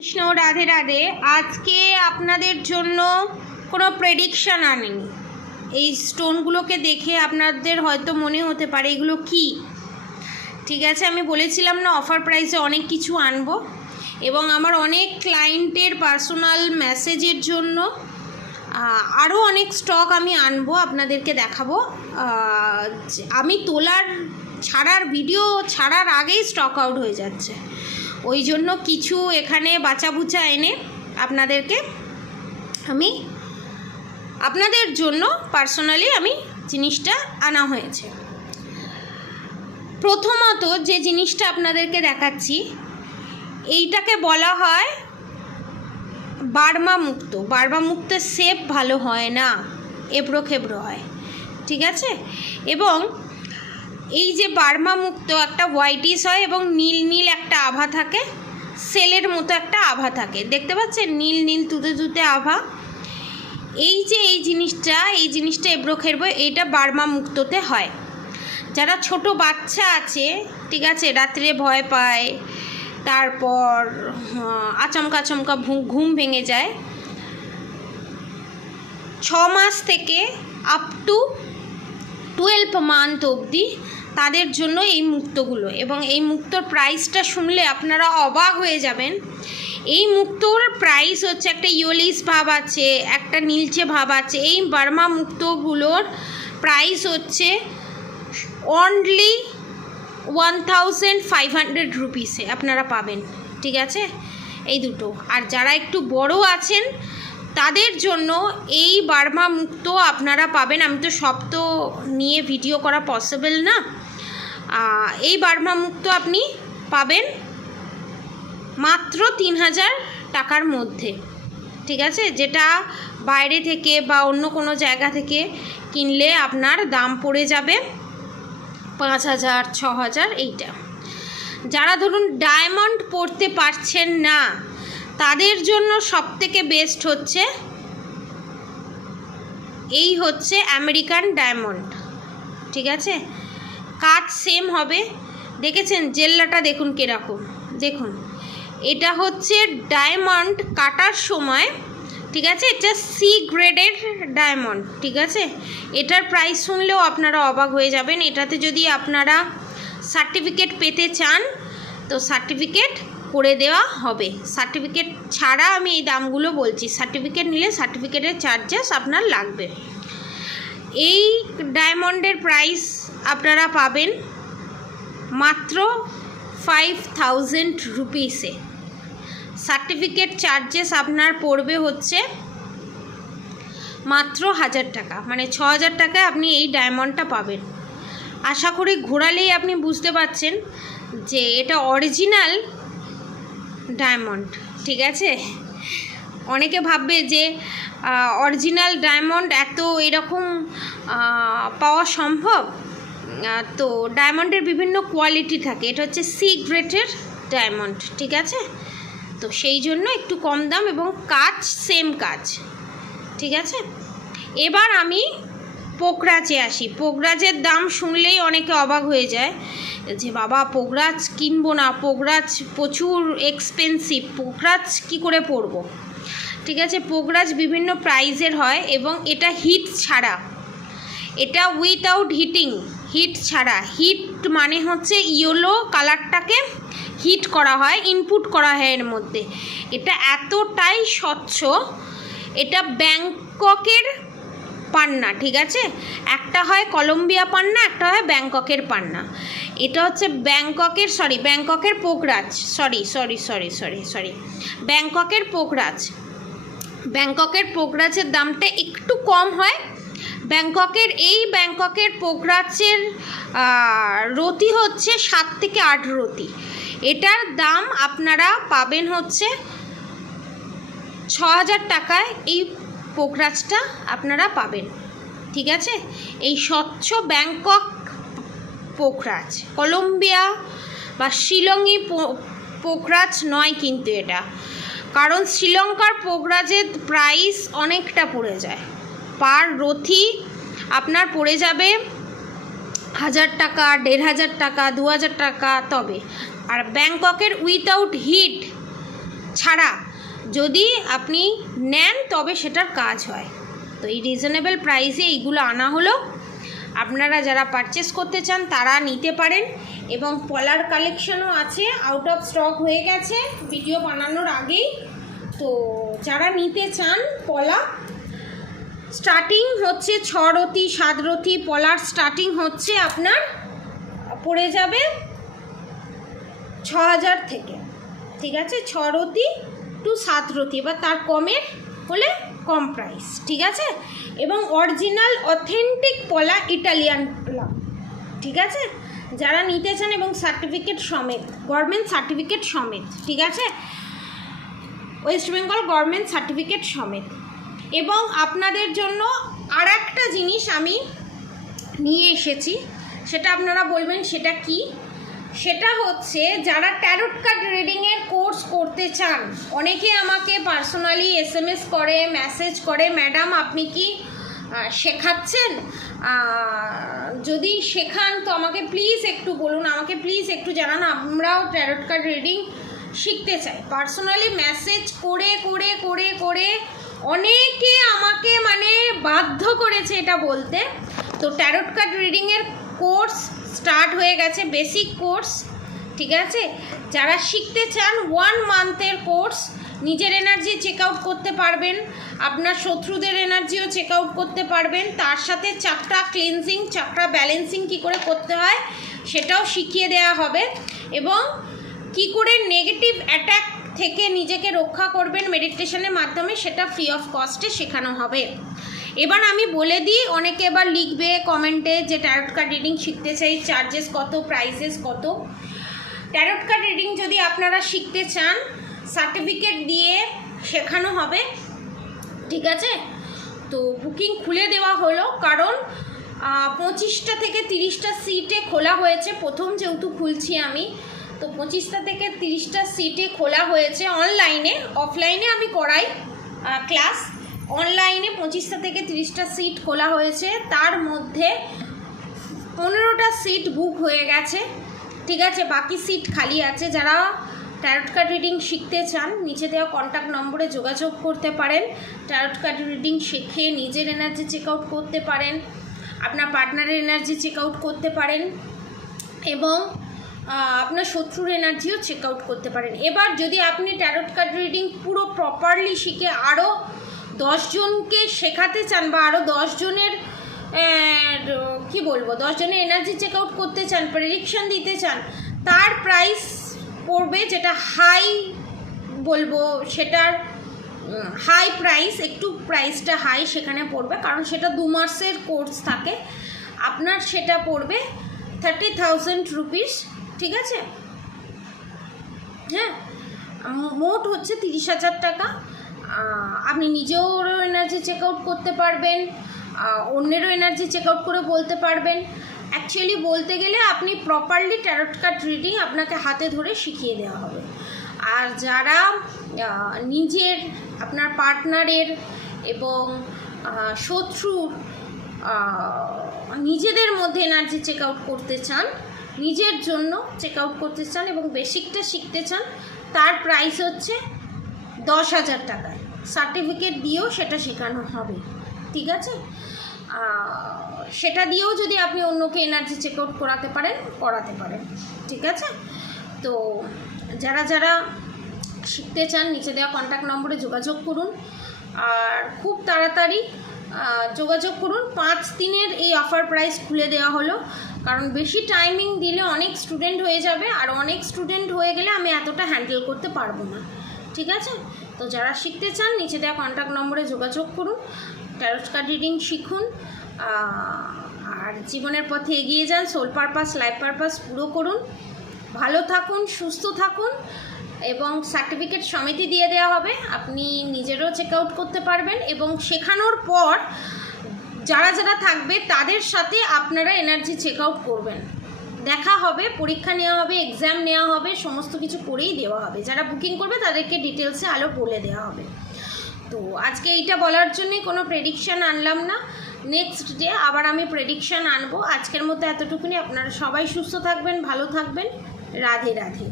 কৃষ্ণ রাধে রাধে। আজকে আপনাদের জন্য কোনো প্রেডিকশান আনিনি। এই স্টোনগুলোকে দেখে আপনাদের হয়তো মনে হতে পারে এগুলো কি। ঠিক আছে, আমি বলেছিলাম না অফার প্রাইসে অনেক কিছু আনবো, এবং আমার অনেক ক্লায়েন্টের পার্সোনাল মেসেজের জন্য আরও অনেক স্টক আমি আনবো, আপনাদেরকে দেখাবো। আমি ছাড়ার ভিডিও ছাড়ার আগেই স্টক আউট হয়ে যাচ্ছে, ওই জন্য কিছু এখানে বাঁচাবুচা এনে আপনাদের জন্য পার্সোনালি আমি জিনিসটা আনা হয়েছে। প্রথমত যে জিনিসটা আপনাদেরকে দেখাচ্ছি, এইটাকে বলা হয় বার্মা মুক্ত। বার্মা মুক্তের শেপ ভালো হয় না, এবড়ো খেবড়ো হয়, ঠিক আছে। এবং এই যে বার্মা মুক্ত একটা হোয়াইটিশ হয় এবং নীল নীল একটা আভা থাকে, সেলের মতো একটা আভা থাকে, দেখতে পাচ্ছেন নীল নীল তুতে তুতে আভা। এই জিনিসটা এবড়ো খেবড়ো, এইটা বার্মা মুক্ততে হয়। যারা ছোট বাচ্চা আছে, ঠিক আছে, রাত্রে ভয় পায়, তারপর আচমকা ঘুম ভেঙে যায়, 6 মাস থেকে আপ টু 12 মান্থ অবধি, তাদের জন্য এই মুক্তগুলো। এবং এই মুক্তর প্রাইসটা শুনলে আপনারা অবাক হয়ে যাবেন। এই মুক্তর প্রাইস হচ্ছে, একটা ইয়োলিস ভাব আছে, একটা নীলচে ভাব আছে। এই বার্মা মুক্তগুলোর প্রাইস হচ্ছে অনলি 1500 রুপিসে আপনারা পাবেন, ঠিক আছে, এই দুটো। আর যারা একটু বড় আছেন তাদের জন্য এই বার্মা মুক্ত আপনারা পাবেন, আমি তো সব তো নিয়ে ভিডিও করা পসিবল না। এই বার্মা মুক্ত আপনি পাবেন মাত্র 3000 টাকার মধ্যে, ঠিক আছে, যেটা বাইরে থেকে বা অন্য কোনো জায়গা থেকে কিনলে আপনার দাম পড়ে যাবে 5000 6000 এইটা। যারা ধরুন ডায়মন্ড পরতে পারছেন না, তাদের জন্য সবথেকে বেস্ট হচ্ছে আমেরিকান ডায়মন্ড, ঠিক আছে। কাজ সেম হবে, দেখেছেন জেল্লাটা দেখুন কীরকম, দেখুন এটা হচ্ছে ডায়মন্ড কাটার সময়, ঠিক আছে, এটা সি গ্রেডের ডায়মন্ড, ঠিক আছে। এটার প্রাইস শুনলেও আপনারা অবাক হয়ে যাবেন। এটাতে যদি আপনারা সার্টিফিকেট পেতে চান তো সার্টিফিকেট করে দেওয়া হবে। সার্টিফিকেট ছাড়া আমি এই দামগুলো বলছি, সার্টিফিকেট নিলে সার্টিফিকেটের চার্জেস আপনার লাগবে। এই ডায়মন্ডের প্রাইস আপনারা পাবেন মাত্র 5000 রুপিসে। সার্টিফিকেট চার্জেস আপনার পড়বে হচ্ছে মাত্র 1000 টাকা, মানে 6000 টাকায় আপনি এই ডায়মন্ডটা পাবেন। আশা করি ঘোরালেই আপনি বুঝতে পারছেন যে এটা অরিজিনাল ডায়মন্ড, ঠিক আছে। অনেকে ভাববে যে অরিজিনাল ডায়মন্ড এত এরকম পাওয়া সম্ভব, তো ডায়মন্ডের বিভিন্ন কোয়ালিটি থাকে, এটা হচ্ছে সি গ্রেডের ডায়মন্ড, ঠিক আছে। তো সেই জন্য একটু কম দাম এবং কাজ সেম কাজ, ঠিক আছে। এবার আমি পোকরাজে আসি। পোকরাজের দাম শুনলেই অনেকে অবাক হয়ে যায় যে বাবা পোকরাজ কিনবো না, পোকরাজ প্রচুর এক্সপেন্সিভ, পোকরাজ কী করে পরবো, ঠিক আছে। পোকরাজ বিভিন্ন প্রাইজের হয় এবং এটা হিট ছাড়া, এটা উইথাউট হিট ছাড়া। হিট মানে হচ্ছে ইয়েলো কালারটাকে হিট করা হয়, ইনপুট করা হয় এর মধ্যে। এটা এতটাই স্বচ্ছ, এটা ব্যাংককের পান্না, ঠিক আছে। একটা হয় কলম্বিয়া পান্না, একটা হয় ব্যাংককের পান্না। এটা হচ্ছে ব্যাংককের পোকরাজ, ব্যাংককের পোকরাজ। ব্যাংককের পোকরাজের দামটা একটু কম হয়। ব্যাংককের পোকরাজের রতি হচ্ছে 7 থেকে 8 রতি। এটার দাম আপনারা পাবেন হচ্ছে 6000 টাকায়। এই পোকরাজটা আপনারা পাবেন, ঠিক আছে। এই স্বচ্ছ ব্যাংকক পোকরাজ, কলম্বিয়া বা শিলংই পোকরাজ নয় কিন্তু এটা, কারণ শ্রীলঙ্কার পোকরাজের প্রাইস অনেকটা পড়ে যায়, পার রথি আপনার পড়ে যাবে 1000 টাকা, 1500 টাকা, 2000 টাকা। তবে আর ব্যাংককের উইথাউট হিট ছাড়া যদি আপনি নেন তবে সেটার কাজ হয়। তো এই রিজনেবল প্রাইসে এইগুলো আনা হলো, আপনারা যারা পারচেস করতে চান তারা নিতে পারেন। এবং পলার কালেকশনও আছে, আউট অফ স্টক হয়ে গেছে ভিডিও বানানোর আগেই। তো যারা নিতে চান পলা, স্টার্টিং হচ্ছে 6 রতি 7 রতি পলার স্টার্টিং হচ্ছে আপনার পড়ে যাবে 6000 থেকে, ঠিক আছে, 6 রতি টু 7 রতি, এবার তার কমের হলে কম প্রাইস, ঠিক আছে। এবং অরিজিনাল অথেন্টিক পলা, ইটালিয়ান পলা, ঠিক আছে, যারা নিতে চান এবং সার্টিফিকেট সমেত, গভর্নমেন্ট সার্টিফিকেট সমেত, ঠিক আছে, ওয়েস্ট বেঙ্গল গভর্নমেন্ট সার্টিফিকেট সমেত। এবং আপনাদের জন্য আর একটা জিনিস আমি নিয়ে এসেছি, সেটা আপনারা বলবেন সেটা কি। সেটা হচ্ছে যারা ট্যারোট কার্ড রিডিংয়ের কোর্স করতে চান, অনেকে আমাকে পার্সোনালি SMS করে, মেসেজ করে, ম্যাডাম আপনি কি শেখাচ্ছেন, যদি শেখান তো আমাকে প্লিজ একটু বলুন, আমাকে প্লিজ একটু জানান, আমরাও ট্যারোট কার্ড রিডিং শিখতে চাই। পার্সোনালি মেসেজ করে করে করে করে অনেকে আমাকে মানে বাধ্য করেছে এটা বলতে। তো ট্যারোট কার্ড রিডিংয়ের কোর্স স্টার্ট হয়ে গেছে, বেসিক কোর্স, ঠিক আছে। যারা শিখতে চান 1 মান্থের কোর্স, নিজের এনার্জি চেক আউট করতে পারবেন, আপনার শত্রুদের এনার্জিও চেক আউট করতে পারবেন, তার সাথে চাকরা ক্লিনজিং, চাকরা ব্যালেন্সিং কী করে করতে হয় সেটাও শিখিয়ে দেওয়া হবে। এবং কি করে নেগেটিভ অ্যাটাক থেকে নিজেকে রক্ষা করবেন মেডিটেশনের মাধ্যমে, সেটা ফ্রি অফ কস্টে শেখানো হবে। এবার আমি বলে দিই, অনেকে এবার লিখবে কমেন্টে যে ট্যারোট কার্ড রিডিং শিখতে চাই, চার্জেস কত, প্রাইসেস কত। ট্যারোট কার্ড রিডিং যদি আপনারা শিখতে চান, সার্টিফিকেট দিয়ে শেখানো হবে, ঠিক আছে। তো বুকিং খুলে দেওয়া হলো, কারণ 25টা থেকে 30টা সিটে খোলা হয়েছে, প্রথম যেহেতু খুলছি আমি, তো 25টা থেকে 30টা সিটে খোলা হয়েছে অনলাইনে। অফলাইনে আমি করাই ক্লাস, অনলাইনে 25টা থেকে 30টা সিট খোলা হয়েছে, তার মধ্যে 15টা সিট বুক হয়ে গেছে, ঠিক আছে, বাকি সিট খালি আছে। যারা ট্যারোট কার্ড রিডিং শিখতে চান নিচে দেওয়া কন্ট্যাক্ট নম্বরে যোগাযোগ করতে পারেন। ট্যারোট কার্ড রিডিং শিখে নিজের এনার্জি চেক আউট করতে পারেন, আপনার পার্টনারের এনার্জি চেক আউট করতে পারেন এবং আপনার শত্রুর এনার্জিও চেক আউট করতে পারেন। এবার যদি আপনি ট্যারোট কার্ড রিডিং পুরো প্রপারলি শিখে আরও 10 জনকে শেখাতে চান বা আরও 10 জনের কি বলবো 10 জনের এনার্জি চেক আউট করতে চান, প্রেডিকশন দিতে চান, তার প্রাইস পড়বে, যেটা হাই বলবো সেটার হাই প্রাইস, একটু প্রাইসটা হাই সেখানে পড়বে, কারণ সেটা 2 মাসের কোর্স থাকে। আপনার সেটা পড়বে 30,000 রুপিস, ঠিক আছে, হ্যাঁ, মোট হচ্ছে 30,000 টাকা। আপনি নিজেও এনার্জি চেক আউট করতে পারবেন, অন্যেরও এনার্জি চেক আউট করে বলতে পারবেন। অ্যাকচুয়ালি বলতে গেলে আপনি প্রপারলি ট্যারোট কার্ড রিডিং আপনাকে হাতে ধরে শিখিয়ে দেওয়া হবে। আর যারা নিজের, আপনার পার্টনারের এবং শত্রুর নিজেদের মধ্যে এনার্জি চেক আউট করতে চান, নিজের জন্য চেক আউট করতে চান এবং বেসিকটা শিখতে চান, তার প্রাইস হচ্ছে 10,000 টাকায়। সার্টিফিকেট দিয়েও সেটা শেখানো হবে, ঠিক আছে। সেটা দিয়েও যদি আপনি অন্যকে এনার্জি চেক আউট করাতে পারেন, ঠিক আছে। তো যারা যারা শিখতে চান নিচে দেওয়া কন্ট্যাক্ট নম্বরে যোগাযোগ করুন, আর খুব তাড়াতাড়ি যোগাযোগ করুন। 5 দিনের এই অফার প্রাইস খুলে দেওয়া হলো, কারণ বেশি টাইমিং দিলে অনেক স্টুডেন্ট হয়ে যাবে, আর অনেক স্টুডেন্ট হয়ে গেলে আমি এতটা হ্যান্ডেল করতে পারবো না, ঠিক আছে। তো যারা শিখতে চান নিচে দেওয়া কন্ট্যাক্ট নম্বরে যোগাযোগ করুন, ট্যারোট কার্ড রিডিং শিখুন, আর জীবনের পথে এগিয়ে যান, সোল পারপাস, লাইফ পারপাস পুরো করুন। ভালো থাকুন, সুস্থ থাকুন, এবং সার্টিফিকেট সমিতি দিয়ে দেওয়া হবে, আপনি নিজেরও চেক আউট করতে পারবেন। এবং শেখানোর পর যারা যারা থাকবে তাদের সাথে আপনারা এনার্জি চেক আউট করবেন, দেখা হবে, পরীক্ষা নেওয়া হবে, এক্সাম নেওয়া হবে, সমস্ত কিছু করেই দেওয়া হবে। যারা বুকিং করবে তাদেরকে ডিটেলসে আলো বলে দেওয়া হবে। তো আজকে এইটা বলার জন্যই কোনো প্রেডিকশান আনলাম না, নেক্সট ডে আবার আমি প্রেডিকশান আনবো। আজকের মতো এতটুকুনি, আপনারা সবাই সুস্থ থাকবেন, ভালো থাকবেন, রাধে রাধে।